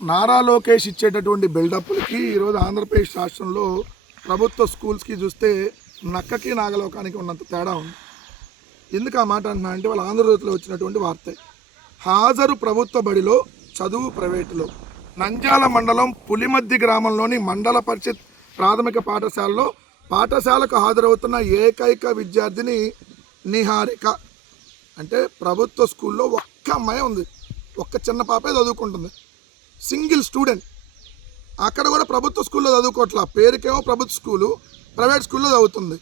నారా లోకేష్ ఇచ్చేటటువంటి బిల్డప్లకి ఈరోజు ఆంధ్రప్రదేశ్ రాష్ట్రంలో ప్రభుత్వ స్కూల్స్కి చూస్తే నక్కకి నాగలోకానికి ఉన్నంత తేడా ఉంది. ఎందుకు ఆ మాట అంటున్నా అంటే వాళ్ళ ఆంధ్రజ్యోతిలో వచ్చినటువంటి వార్తే. హాజరు ప్రభుత్వ బడిలో చదువు ప్రైవేటులో. నంద్యాల మండలం పులిమద్ది గ్రామంలోని మండల పరిషత్ ప్రాథమిక పాఠశాలలో పాఠశాలకు హాజరవుతున్న ఏకైక విద్యార్థిని నిహారిక. అంటే ప్రభుత్వ స్కూల్లో ఒక్క అమ్మాయి ఉంది, ఒక్క చిన్న పాపే చదువుకుంటుంది, సింగిల్ స్టూడెంట్. అక్కడ కూడా ప్రభుత్వ స్కూల్లో చదువుకోవట్లా, పేరుకేమో ప్రభుత్వ స్కూలు, ప్రైవేట్ స్కూల్లో చదువుతుంది.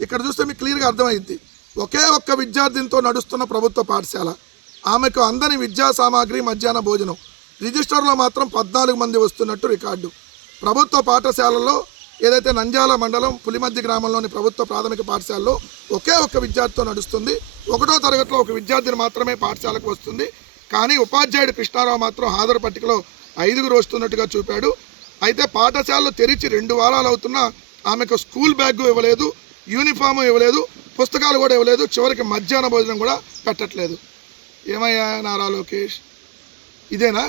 ఇక్కడ చూస్తే మీకు క్లియర్గా అర్థమైంది. ఒకే ఒక్క విద్యార్థినితో నడుస్తున్న ప్రభుత్వ పాఠశాల. ఆమెకు అందని విద్యా సామాగ్రి, మధ్యాహ్న భోజనం. రిజిస్టర్లో మాత్రం 14 మంది వస్తున్నట్టు రికార్డు. ప్రభుత్వ పాఠశాలలో ఏదైతే నంద్యాల మండలం పులిమద్ది గ్రామంలోని ప్రభుత్వ ప్రాథమిక పాఠశాలలో ఒకే ఒక్క విద్యార్థితో నడుస్తుంది. 1వ తరగతిలో ఒక విద్యార్థిని మాత్రమే పాఠశాలకు వస్తుంది. కానీ ఉపాధ్యాయుడు కృష్ణారావు మాత్రం హాజరు పట్టికలో 5గురు వస్తున్నట్టుగా చూపాడు. అయితే పాఠశాలలో తెరిచి 2 వారాలు అవుతున్నా ఆమెకు స్కూల్ బ్యాగ్ ఇవ్వలేదు, యూనిఫామ్ ఇవ్వలేదు, పుస్తకాలు కూడా ఇవ్వలేదు, చివరికి మధ్యాహ్న భోజనం కూడా పెట్టట్లేదు. ఏమయ్యా నారా లోకేష్, ఇదేనా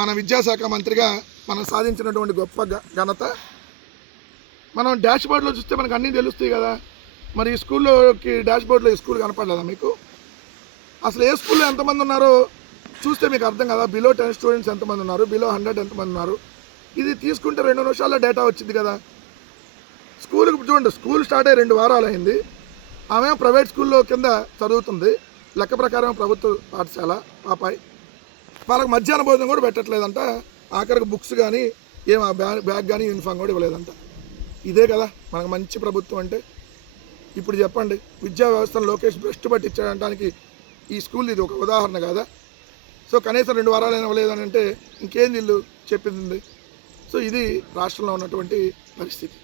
మన విద్యాశాఖ మంత్రిగా మనం సాధించినటువంటి గొప్ప ఘనత? మనం డాష్ బోర్డులో చూస్తే మనకు అన్నీ తెలుస్తాయి కదా. మరి ఈ స్కూల్లోకి డాష్ బోర్డులో ఈ స్కూల్ కనపడలేదా మీకు? అసలు ఏ స్కూల్లో ఎంతమంది ఉన్నారో చూస్తే మీకు అర్థం కదా. బిలో 10 స్టూడెంట్స్ ఎంతమంది ఉన్నారు, బిలో 100 ఎంతమంది ఉన్నారు. ఇది తీసుకుంటే 2 నిమిషాల్లో డేటా వచ్చింది కదా. స్కూల్కి చూడండి, స్కూల్ స్టార్ట్ అయ్యి 2 వారాలు అయింది. ఆమె ప్రైవేట్ స్కూల్లో కింద చదువుతుంది. లెక్క ప్రకారం ప్రభుత్వ పాఠశాల పాపాయి. వాళ్ళకి మధ్యాహ్న భోజనం కూడా పెట్టట్లేదంట. ఆఖరికి బుక్స్ కానీ ఏం బ్యాగ్ కానీ యూనిఫామ్ కూడా ఇవ్వలేదంట. ఇదే కదా మనకు మంచి ప్రభుత్వం అంటే. ఇప్పుడు చెప్పండి, విద్యా వ్యవస్థను లోకేష్ భ్రష్టు పట్టించడానికి ఈ స్కూల్ ఇది ఒక ఉదాహరణ కదా. సో కనీసం 2 వారాలైనా ఇవ్వలేదని అంటే ఇంకేం వీళ్ళు చెప్పింది. సో ఇది రాష్ట్రంలో ఉన్నటువంటి పరిస్థితి.